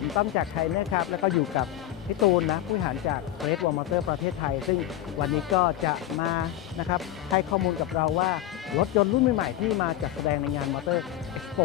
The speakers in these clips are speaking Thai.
ผมต้อมจากไทยเนอร์ครับ แล้วก็อยู่กับพี่ตูนนะผู้บริหารจากเรดวอร์มอเตอร์ประเทศไทย ซึ่งวันนี้ก็จะมานะครับให้ข้อมูลกับเราว่ารถยนต์รุ่นใหม่ๆที่มาจัดแสดงในงานมอเตอร์เอ็กซ์โป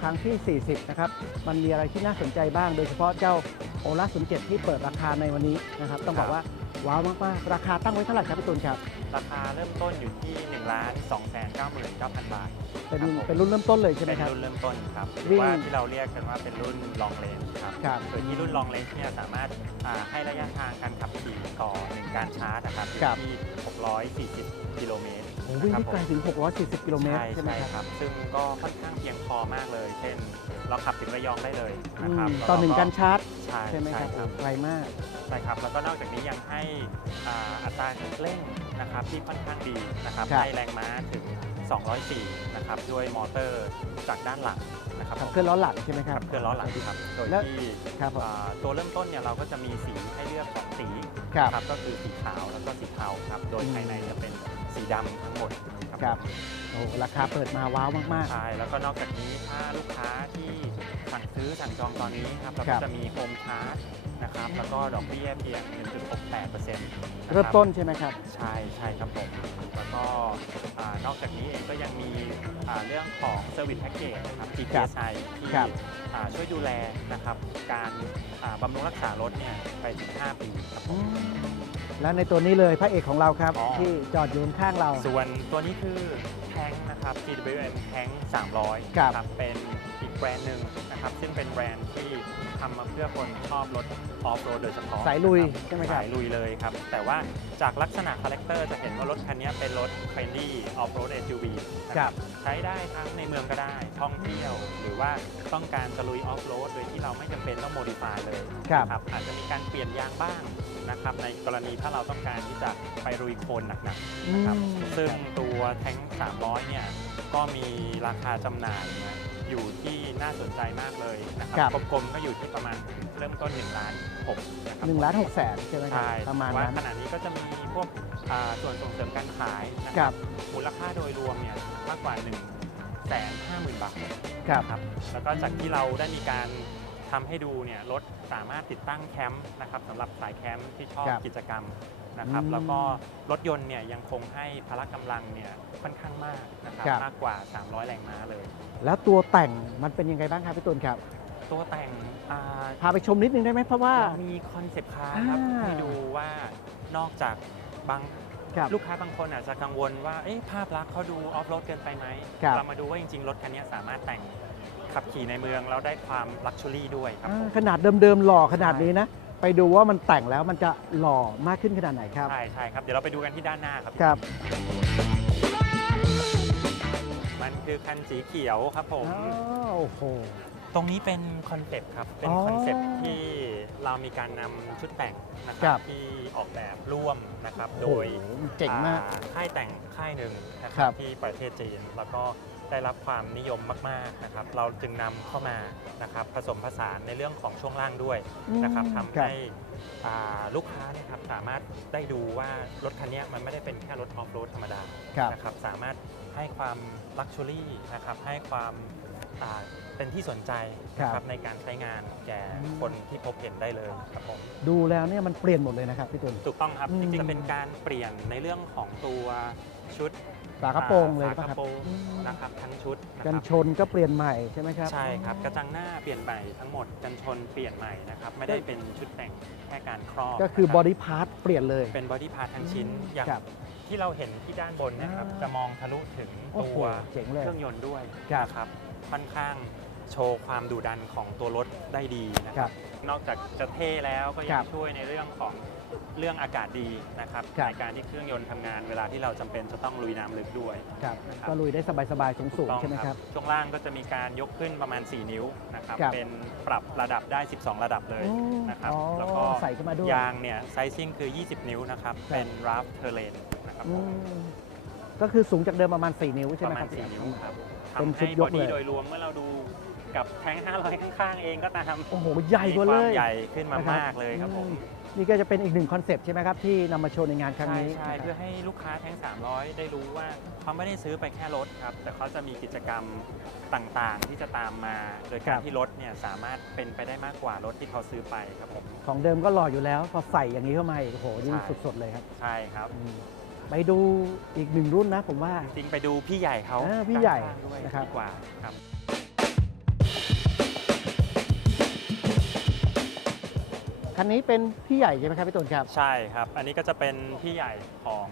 ครั้งที่ 40 นะครับ มันมีอะไรที่น่าสนใจบ้าง โดยเฉพาะเจ้าโอลาศูนเจ็ที่เปิดราคาในวันนี้นะครับ ต้องบอกว่า ว้าวมากๆราคาตั้งไว้เท่าไหร่ครับพี่ตูนครับ ราคาเริ่มต้นอยู่ที่1นึ่งล้านสองแสนเก้าหมื่นเก้าพันบาทเป็นครับผมเป็นรุ่นเริ่มต้นเลยใช่ไหมเป็นครับ รุ่นเริ่มต้นครับหวิ่รืองว่าที่เราเรียกกันว่าเป็นรุ่น long range ครับครับ โดยที่รุ่น long range เนี่ยสามารถอ่าให้ระยะทางการขับขี่ต่อหนึ่งการชาร์จนะครับอยู่ครับที่640กิโลเมตรโอ้ วิ่งครับได้ไกลผมถึง 640 กิโลเมตรใช่ใช่ไหมใช่ครับครับ ซึ่งก็ค่อนข้างเพียงพอมากเลย เช่น เราขับถึงระยองได้เลยนะครับอืมแล้วต่อหนึ่งเการชาร์จ ใช่ใช่ไหมครับใช่ครับไกลมากใช่ครับ แล้วก็นอกจากนี้ยังให้อ่าอัตราเร่งนะครับที่ค่อนข้างดีนะครับครับให้แรงม้าถึง 204 นะครับ ด้วยมอเตอร์จากด้านหลังนะครับขับผมเคลื่อนล้อหลังใช่ไหมครัขับบเคลื่อนล้อหลังครับ โดยแล้วที่ครับผมอ่าตัวเริ่มต้นเนี่ยเราก็จะมีสีให้เลือกสองสีครับครับก็คือสีขาวแล้วก็สีเทาครับ โดยอืมภายในจะเป็น สีดำทั้งหมดครับโอ้ราคาเปิดมาว้าวมาก ใช่แล้วก็นอกจากนี้ถ้าลูกค้าที่สั่งซื้อสั่งจองตอนนี้ครับเราครัก็บ จะมีโฮมชาร์จนะครับแล้วก็ดอกเบี้ยเพียง 1.68%ๆเริ่มต้นใช่ไหมครับ ใช่ใช่ครับผมแล้วก็อ่านอกจากนี้เองก็ยังมีอ่าเรื่องของ Service Package นะครับ GPSI ที่ครับ อ่าช่วยดูแลนะครับการอ่าบำรุงรักษารถเนี่ยไปถึง 5 ปีครับผม และในตัวนี้เลยพระเอกของเราครับ อ๋อ ที่จอดอยู่ข้างๆเรา ส่วนตัวนี้คือแทงนะครับ GWM แทง300ครับนะเป็นอีกแบ รนด์หนึ่งนะครับซึ่งเป็นแบรนด์ที่ทำมาเพื่อคนชอบรถออฟโรดโดยเฉพาะสายลุยนะครับใช่ไหมครับ สายลุยเลยครับ แต่ว่าจากลักษณะคาแรคเตอร์จะเห็นว่ารถคันนี้เป็นรถ friendly off road SUV นะคครัรับ บ ใช้ได้ทั้งในเมืองก็ได้ ท่องเที่ยว หรือว่าต้องการจะลุยออฟโรดโดยที่เราไม่จำเป็นต้องโมดิฟายเลยครับ นะอาจจะมีการเปลี่ยนยางบ้างนะครับ ในกรณีถ้าเราต้องการที่จะไปลุยโคลนหนักๆอืมนะครับ ซึ่งครับตัวแท้ง 300 เนี่ย ก็มีราคาจำหน่ายเนี่ย อยู่ที่น่าสนใจมากเลยนะครับครับ กลมๆก็อยู่ที่ประมาณเริ่มต้น1ล้าน6นะครับหนึ่งล้านหกแสนใช่ไหมครับ ใช่ประมาณว่านั้นขณะนี้ก็จะมีพวกอ่าส่วนส่งเสริมการขายนะคครัรับ บ มูลค่าโดยรวมเนี่ยมากกว่า1นึ่งแสนห้าหมื่นบาท ครับนะครับแล้วก็จากที่เราได้มีการทำให้ดูเนี่ยรถสามารถติดตั้งแคมป์นะครับสำหรับสายแคมป์ที่ชอบครับกิจกรรม นะครับอืมแล้วก็รถยนต์เนี่ยยังคงให้พละกำลังเนี่ยค่อนข้างมากนะครับครับ มากกว่า 300 แรงม้าเลย แล้วตัวแต่งมันเป็นยังไงบ้างครับพี่ตูนครับ ตัวแต่งอ่าพาไปชมนิดนึงได้ไหมเพราะว่าเรามีคอนเซปต์คาร์ครับอ่า ให้ดูว่านอกจากบางครับ ลูกค้าบางคนอาจจะกังวลว่าเอ๊ะภาพลักษณ์เขาดูออฟโรดเกินไปไหม ครับ เรามาดูว่าจริงๆ รถคันนี้สามารถแต่งขับขี่ในเมืองแล้วได้ความลักชัวรี่ด้วยครับอ่าผม ขนาดเดิมๆหล่อขนาดนี้นะ ไปดูว่ามันแต่งแล้วมันจะหล่อมากขึ้นขนาดไหนครับ ใช่ใช่ครับ เดี๋ยวเราไปดูกันที่ด้านหน้าครับ ครับ มันคือคันสีเขียวครับผมอ๋อโอ้โห ตรงนี้เป็นคอนเซปต์ครับ เป็นอ๋อคอนเซปต์ที่เรามีการนำชุดแต่งนะคครัรับบ ที่ออกแบบร่วมนะครับ โดโอ้ยโหเจ๋งมาก อ่ค่ายแต่งค่ายหนึ่งนะคครัรับบ ที่ประเทศจีน แล้วก็ ได้รับความนิยมมากๆนะครับ เราจึงนำเข้ามานะครับผสมผสานในเรื่องของช่วงล่างด้วยนะครับอืมทำให้อ่าลูกค้านะครับสามารถได้ดูว่ารถคันนี้มันไม่ได้เป็นแค่รถออฟโรดธรรมดาครับ นะครับสามารถให้ความลักชัวรี่นะครับให้ความอ่าเป็นที่สนใจนะคครัรับบในการใช้งานแก่อืมคนที่พบเห็นได้เลยครับผม ดูแล้วเนี่ยมันเปลี่ยนหมดเลยนะครับพี่ตูนถูกต้องครับ อืมจริงๆเป็นการเปลี่ยนในเรื่องของตัวชุด ฝากระโปรงเลยฝาป่ะกครัระบโปรงอืมนะครับทั้งชุดนะคกันรับชนก็เปลี่ยนใหม่ใช่ไหมครับ ใช่ครับกระจังหน้าเปลี่ยนใหม่ทั้งหมดกันชนเปลี่ยนใหม่นะครับไม่ได้เป็นชุดแต่งแค่การครอบก็คือะรับอดี้พาร์ทเปลี่ยนเลยเป็นบอดี้พาร์ททั้งชิ้นอืมอย่างครับที่เราเห็นที่ด้านบนเนะครับอ่า จะมองทะลุถึงโอ้ตัโหวเจ๋งเลย เครื่องยนต์ด้วยครับ นะครับค่อนข้าง โชว์ความดุดันของตัวรถได้ดีนะคครัรับ บ นอกจากจะเท่แล้วก็คยัรังบช่วยในเรื่องของเรื่องอากาศดีนะครับครับ ในการที่เครื่องยนต์ทำงานเวลาที่เราจำเป็นจะต้องลุยน้ำลึกด้วย ครับนะครับ ก็ลุยได้สบายๆสูงต้องๆใช่ไหมครับ ช่วงล่างก็จะมีการยกขึ้นประมาณ 4 นิ้วนะครับครับ เป็นปรับระดับได้ 12 ระดับเลยอืมนะครับอ๋อแล้วก็ใส่เข้ามาด้วย ยางเนี่ยไซซิ่งคือ 20 นิ้วนะครับครับ เป็นรับเทเลนนะครับอืผมมก็คือสูงจากเดิมประมาณ 4 นิ้วใช่ปไหมระคมารัณบ4นิ้วครับเป็นทำชุดให้ยบอกดี้เลยโดยรวมเมื่อเราดู กับแทง500 ข้างๆ เองก็ตามโอ้โห ใหญ่กว่ามีเลความยใหญ่ขึ้นมานะครับ มากเลยครับผมอืมนี่ก็จะเป็นอีกหนึ่งคอนเซปต์ใช่ไหมครับ ที่นำมาโชว์ในงานครั้งใช่นี้ใช่นะครับเพื่อให้ลูกค้าแท้ง300 ได้รู้ว่าเขาไม่ได้ซื้อไปแค่รถครับ แต่เขาจะมีกิจกรรมต่างๆ ที่จะตามมา โดยการที่รถเนี่ยสามารถเป็นไปได้มากกว่ารถที่เขาซื้อไปครับผม ของเดิมก็หล่ออยู่แล้ว พอใส่อย่างนี้เข้ามาอีกโอ้โหยิ่งใช่ สดๆเลยครับใช่ครับ อืมไปดูอีกหนึ่งรุ่นนะผมว่า จริงๆไปดูพี่ใหญ่เขาอ่าพี่ใหญ่ด้านข้างด้วยนะครับ ดีกว่าครับ คันนี้เป็นพี่ใหญ่ใช่ไหมครับพี่ตูนครับ ใช่ครับ อันนี้ก็จะเป็นพี่ใหญ่ของ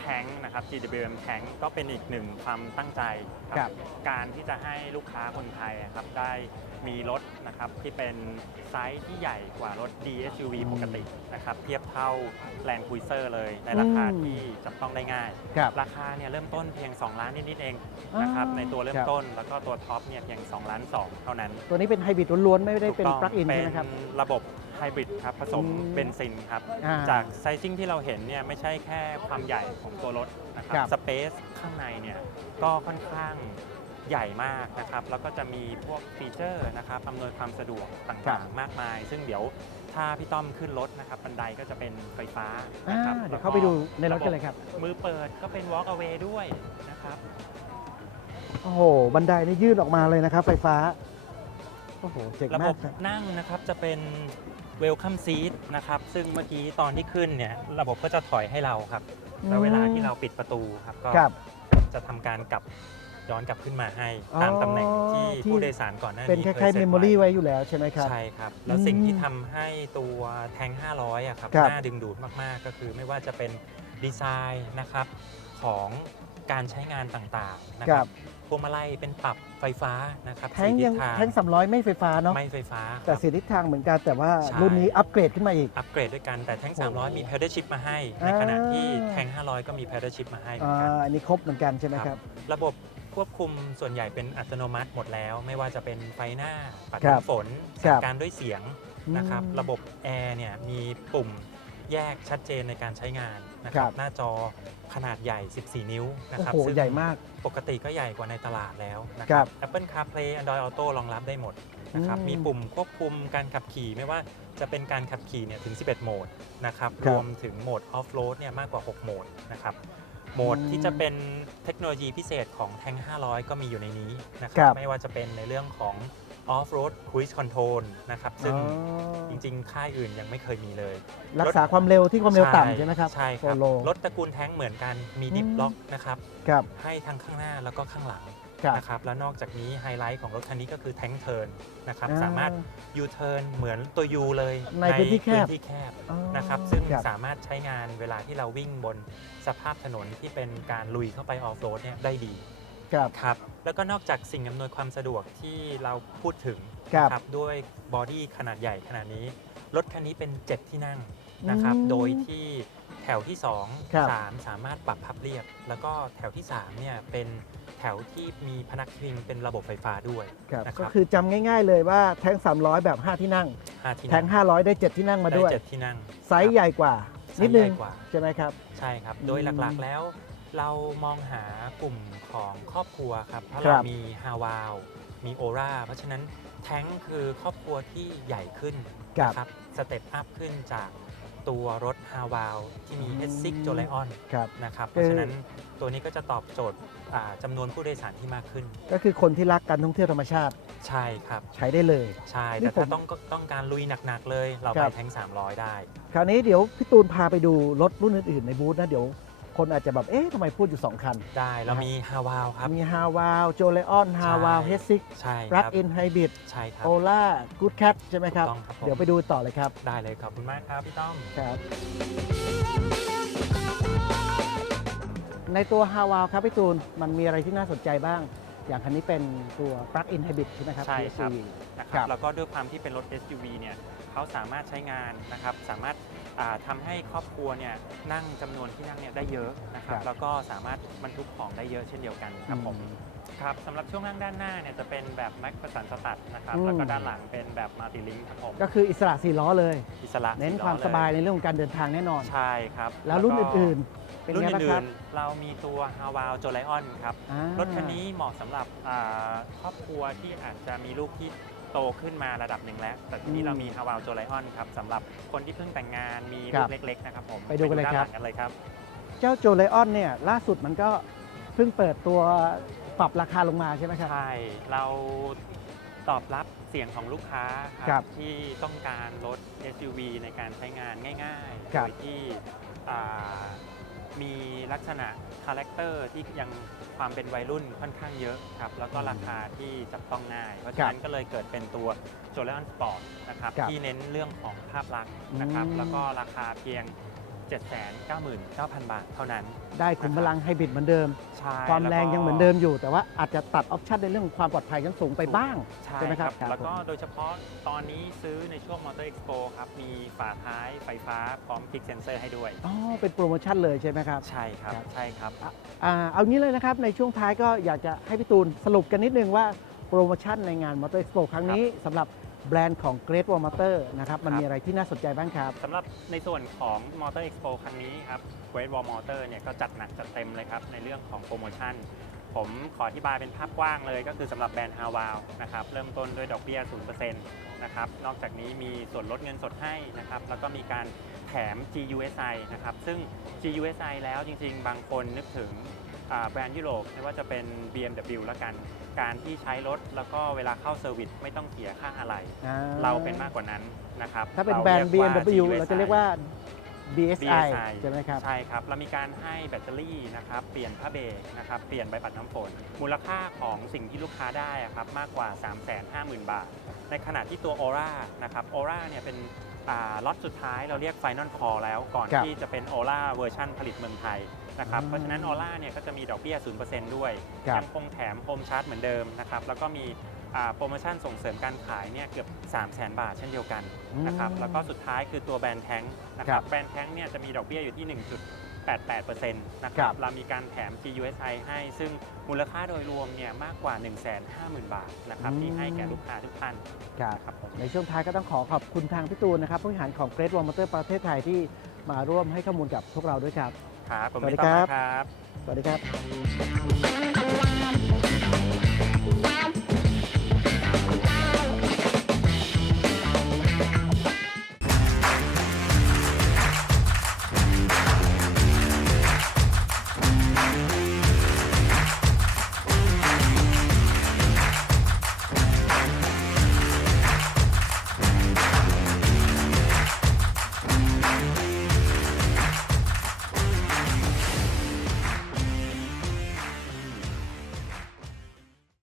แท้งนะครับ GWM แท้งก็เป็นอีกหนึ่งความตั้งใจคครัรับการที่จะให้ลูกค้าคนไทยอะครับได้มีรถนะครับที่เป็นไซส์ที่ใหญ่กว่ารถ DSUV ปกตินะครับเทียบเท่า Land Cruiser เลยในราคาอืม ที่จับต้องได้ง่าย ครับ ราคาเนี่ยเริ่มต้นเพียง 2 ล้านนิดๆเองนะครับอ่าในตัวเริ่ครัมบต้นแล้วก็ตัวท็อปเนี่ยเพียง2ล้าน2เท่านั้น ตัวนี้เป็นไฮบริดล้วนๆไม่ได้เป็นถูกปลั๊กอินเป็ใช่ไหมครับระบบไฮบริดครับผสมอืมเบนซินครับ อ่าจากไซซิ่งที่เราเห็นเนี่ยไม่ใช่แค่ความใหญ่ของตัวรถนะครับครับสเปซข้างในเนี่ยก็ค่อนข้างใหญ่มากนะครับ แล้วก็จะมีพวกฟีเจอร์นะครับอำนวยความสะดวกต่างๆ มากมาย ซึ่งเดี๋ยวถ้าพี่ต้อมขึ้นรถนะครับบันไดก็จะเป็นไฟฟ้าอ่านะครับเดี๋ยวเข้าไปดูในรถกันเลยครับ มือเปิดก็เป็น walk away ด้วยนะครับ โอ้โห บันไดนี่ยื่นออกมาเลยนะครับ ไฟฟ้า โอ้โหเจ๋งระมาบกบครับนั่งนะครับจะเป็น welcome seat นะครับ ซึ่งเมื่อกี้ตอนที่ขึ้นเนี่ยระบบก็จะถอยให้เราครับ แล้วเวลาที่เราปิดประตูครับก็ครับ จะทำการกลับย้อนกลับขึ้นมาให้ อ๋อตามตำแหน่งที่ที่ ผู้โดยสารก่อนหน้านี้เป็นคเคล้ายยๆเซเมตมโมรี่ไว้อยู่แล้วใช่ไหมครับ ใช่ครับ แล้วอืมสิ่งที่ทำให้ตัวแทง 500อะครับครับ น่าดึงดูดมากๆ ก็คือไม่ว่าจะเป็นดีไซน์นะครับของการใช้งานต่างๆนะคครัรับบพ วงมาลัยเป็นปรับไฟฟ้านะครับแท้งสี่ทิยัศงทางแท้งสามร้อยไม่ไฟฟ้าเนาะไม่ไฟฟ้าคแต่รับสีทิศทางเหมือนกันแต่ว่าใช่ รุ่นนี้อัปเกรดขึ้นมาอีก อัปเกรดด้วยกันแต่แท่งโอ้โห300 มี pedal shift มาให้ ในอ่าขณะที่แท่ง500 ก็มี pedal shift มาให้เหมือ่อนกันาอันนี้ครบเหมือนกันใช่ไหมครับ ระบบควบคุมส่วนใหญ่เป็นอัตโนมัติหมดแล้ว ไม่ว่าจะเป็นไฟหน้าปัดครับน้ำฝนครัสั่บ งการด้วยเสียงนะครับอืมระบบแอร์เนี่ยมีปุ่ม แยกชัดเจนในการใช้งานนะคครัรับ บ หน้าจอขนาดใหญ่ 14 นิ้วนะโอ้ครับโห ซึ่งใหญ่มาก ปกติก็ใหญ่กว่าในตลาดแล้วนะคครัรับ บ Apple CarPlay Android Auto รองรับได้หมดนะครับ อืมมีปุ่มควบคุมการขับขี่ไม่ว่าจะเป็นการขับขี่เนี่ยถึง 11 โหมดนะครับ ครัรบวมถึงโหมด Off-road เนี่ยมากกว่า 6 โหมดนะครับ โหมดอืมที่จะเป็นเทคโนโลยีพิเศษของแทง 500 ก็มีอยู่ในนี้นะคครัรับบไม่ว่าจะเป็นในเรื่องของ Off-road Cruise Control นะครับ ซึ่งอ๋อจริง ๆ ค่ายอื่นยังไม่เคยมีเลย รักษาความเร็วที่ความเร็วต่ำใช่ไหมครับใช่ครับโปโล รถตระกูลแท้งเหมือนกันมีดิฟอืม ล็อกนะครับ ครับให้ทั้งข้างหน้าแล้วก็ข้างหลังครับนะครับ แล้วนอกจากนี้ไฮไลท์ของรถคันนี้ก็คือแทงเทิร์นนะครับ อ่าสามารถยูเทิร์นเหมือนตัวยูเลยในพื้นที่แคบพื้นที่แคบ อ๋อนะครับซึ่งครับสามารถใช้งานเวลาที่เราวิ่งบนสภาพถนนที่เป็นการลุยเข้าไปออฟโรดเนี่ยได้ดี ครับ ครับ แล้วก็นอกจากสิ่งอำนวยความสะดวกที่เราพูดถึงครับนะครับด้วยบอดี้ขนาดใหญ่ขนาดนี้ รถคันนี้เป็น 7 ที่นั่งนะครับ อืมโดยที่แถวที่ครับ2 3สามารถปรับพับเรียบ แล้วก็แถวที่3เนี่ยเป็นแถวที่มีพนักพิงเป็นระบบไฟฟ้าด้วย ครับนะคก็รับคือจำง่าย ๆ เลยว่าแท้ง 300 แบบ 5 ที่นั่ง ห้าที่แท้นั่งง500 ได้ 7 ที่นั่งมาได้ด้วย เจ็ดที่นั่งไซส์ใหญ่กว่าไซส์นิดนึงใหญ่กว่า ใช่ไหมครับ ใช่ครับอืมโดยหลักๆแล้ว เรามองหากลุ่มของครอบครัวครับเพราะครัเราบมีฮาวาว มีโอราเพราะฉะนั้นแท้งคือครอบครัวที่ใหญ่ขึ้นกับ นะครับสเต็ปอัพขึ้นจากตัวรถฮาวาวที่มีอืม S6 j o l i o n ครับ นะครับคือเพราะฉะนั้นตัวนี้ก็จะตอบโจทย์อ่าจำานวนผู้โดยสารที่มากขึ้น ก็คือคนที่รักการท่องเที่ยวธรรมชาติใช่ครับ ใช้ได้เลย ใช่ นี่แต่ถ้าผมต้องต้องการลุยหนัก ๆ เลย เราคไปรับ แท้ง300 ได้ คราวนี้เดี๋ยวพี่ตูนพาไปดูรถรุ่นอื่นๆในบูธนะเดี๋ยว คนอาจจะแบบ เอ๊ะทำไมพูดอยู่ 2 คัน ได้เรานะครับมีฮาวาวครับ มีฮาวาวโจเลออนฮาวาวใช่เฮซิกใช่รัคกรับอินไฮบริดใช่ครับโอล่ากูดแคทใช่ไหมครับถูกต้องครับผมเดี๋ยวไปดูต่อเลยครับ ได้เลยขอบคุณมากครับ พี่ต้อมครับในตัวฮาวาวครับพี่ตูน มันมีอะไรที่น่าสนใจบ้าง อย่างคันนี้เป็นตัว Plug-in Hybrid ใช่ไหมครับใช่ครับ PHEV นะคครัรับบแล้วก็ด้วยความที่เป็นรถ SUV เนี่ยเขาสามารถใช้งานนะครับสามารถอ่า ทำาให้ครอบครัวเนี่ยนั่งจำนวนที่นั่งเนี่ยได้เยอะนะครัครับบแล้วก็สามารถบรรทุกของได้เยอะเช่นเดียวกันครับผมอืมครับสำหรับช่วงนั่งด้านหน้าเนี่ยจะเป็นแบบแม็กประสานสตัดนะครับอืม แล้วก็ด้านหลังเป็นแบบมัลติลิงครับผมก็คืออิสระสี่ล้อเลย อิสระเน้นสี่ล้อความสบายเลในเรื่องของการเดินทางแน่นอน ใช่ครับแล้วรุ่นก็อื่นๆ เป็นรุ่นไงบ้างคอื่รับนๆเรามีตัว h a w a l j o l i o n ครับ อ่ารถคันนี้เหมาะสำหรับอ่าครอบครัวที่อาจจะมีลูกที่ โตขึ้นมาระดับหนึ่งแล้ว แต่ทีนี้อืมเรามีฮาวา l โจไลออนครับสำหรับคนที่เพิ่งแต่งงานมีครัลูบกเล็กๆนะครับผมไปดูกันเลยด้าครับหงกันเลยครับ เจ้าโจไลออนเนี่ยล่าสุดมันก็เพิ่งเปิดตัวปรับราคาลงมาใช่ไหมครับ ใช่ เราตอบรับเสียงของลูกค้าคครัรับที่ต้องการรถ SUV ในการใช้งานง่ายๆ ครัโดบยที่อ่า มีลักษณะคาแรคเตอร์ที่ยังความเป็นวัยรุ่นค่อนข้างเยอะครับ แล้วก็ราคาที่จับต้องง่าย เพราะฉะนั้นก็เลยเกิดเป็นตัว j o l e o n Sport นะครับ ครับที่เน้นเรื่องของภาพลักษณ์นะครับ อืม แล้วก็ราคาเพียง 799,000 บาทเท่านั้น ได้ขุนพลังไฮบริดเหมือนเดิม ใช่ความแรงล้วก็ยังเหมือนเดิมอยู่ แต่ว่าอาจจะตัดออปชันในเรื่องของความปลอดภัยชั้นสูงไปบ้าง ใช่ใช่ไหมครับครับ แล้วก็ครับผมโดยเฉพาะตอนนี้ซื้อในช่วง Motor Expo ครับ มีฝาท้ายไฟฟ้าพร้อมคลิกเซนเซอร์ให้ด้วย อ๋อ เป็นโปรโมชั่นเลยใช่ไหมครับ ใช่ครับครับใช่ครับอ่าเอางี้เลยนะครับ ในช่วงท้ายก็อยากจะให้พี่ตูนสรุปกันนิดนึงว่าโปรโมชั่นในงาน Motor Expo ครั้งนี้สำหรับ แบรนด์ของ Great Wall Motor นะครับ มันครับมีอะไรที่น่าสนใจบ้างครับ สำหรับในส่วนของ Motor Expo ครั้งนี้ครับ Great Wall Motor เนี่ยก็จัดหนักจัดเต็มเลยครับ ในเรื่องของโปรโมชั่น ผมขออธิบายเป็นภาพกว้างเลย ก็คือสำหรับแบรนด์ h a w a l นะครับ เริ่มต้นด้วยดอกเบี้ย 0%นะครับ นอกจากนี้มีส่วนลดเงินสดให้นะครับ แล้วก็มีการแถม GUSI นะครับ ซึ่ง GUSI แล้วจริง ๆ บางคนนึกถึงอ่า แบรนด์ยุโรปไม่ว่าจะเป็น BMW ละกัน การที่ใช้รถแล้วก็เวลาเข้าเซอร์วิสไม่ต้องเสียค่าอะไร อ่เราเป็นมากกว่านั้นนะครับถ้าเป็นแบรนด์เยกว่า BMW GUSI เราจะเรียกว่า BSI BSI ใช่ไหมครับ ใช่ครับเรามีการให้แบตเตอรี่นะครับเปลี่ยนผ้าเบรกนะครับเปลี่ยนใบปัดน้ำฝน มูลค่าของสิ่งที่ลูกค้าได้อะครับมากกว่า 350,000 บาท ในขณะที่ตัว Aura นะครับ Aura เนี่ยเป็นอ่าล็อตสุดท้ายเราเรียก Final Call แล้วก่อนครับ ที่จะเป็น Aura เวอร์ชันผลิตเมืองไทย นะครับอืมเพราะฉะนั้น Aura เนี่ยก็จะมีดอกเบี้ย 0%ด้วยครับ ยังคงแถมโฮมชาร์จเหมือนเดิมนะครับแล้วก็มีอ่าโปรโมชั่นส่งเสริมการขายเนี่ยเกือบ 3 0 0 0 0 0 บาทเช่นเดียวกันนะครับอืมแล้วก็สุดท้ายคือตัวแบรนด์แท้งนะคครัรับบแบรนด์แท้งเนี่ยจะมีดอกเบี้ยอยู่ที่ 1.88%นะคครัรับบ เรามีการแถม GUSI ให้ซึ่งมูลค่าโดยรวมเนี่ยมากกว่า 150,000 บาทนะครับที่ให้แก่ลูกค้าทุกท่านครับ นะครับผม ในช่วงท้ายก็ต้องขอขอบคุณทางพี่ตูนนะครับผู้บริหารของ Great Wall Motor ประเทศไทยที่มาร่วมให้ข้อมูลกับพวกเราด้วยครับ ครับผมสวัสดีไม่ต้องครับนะครับ สวัสดีครับ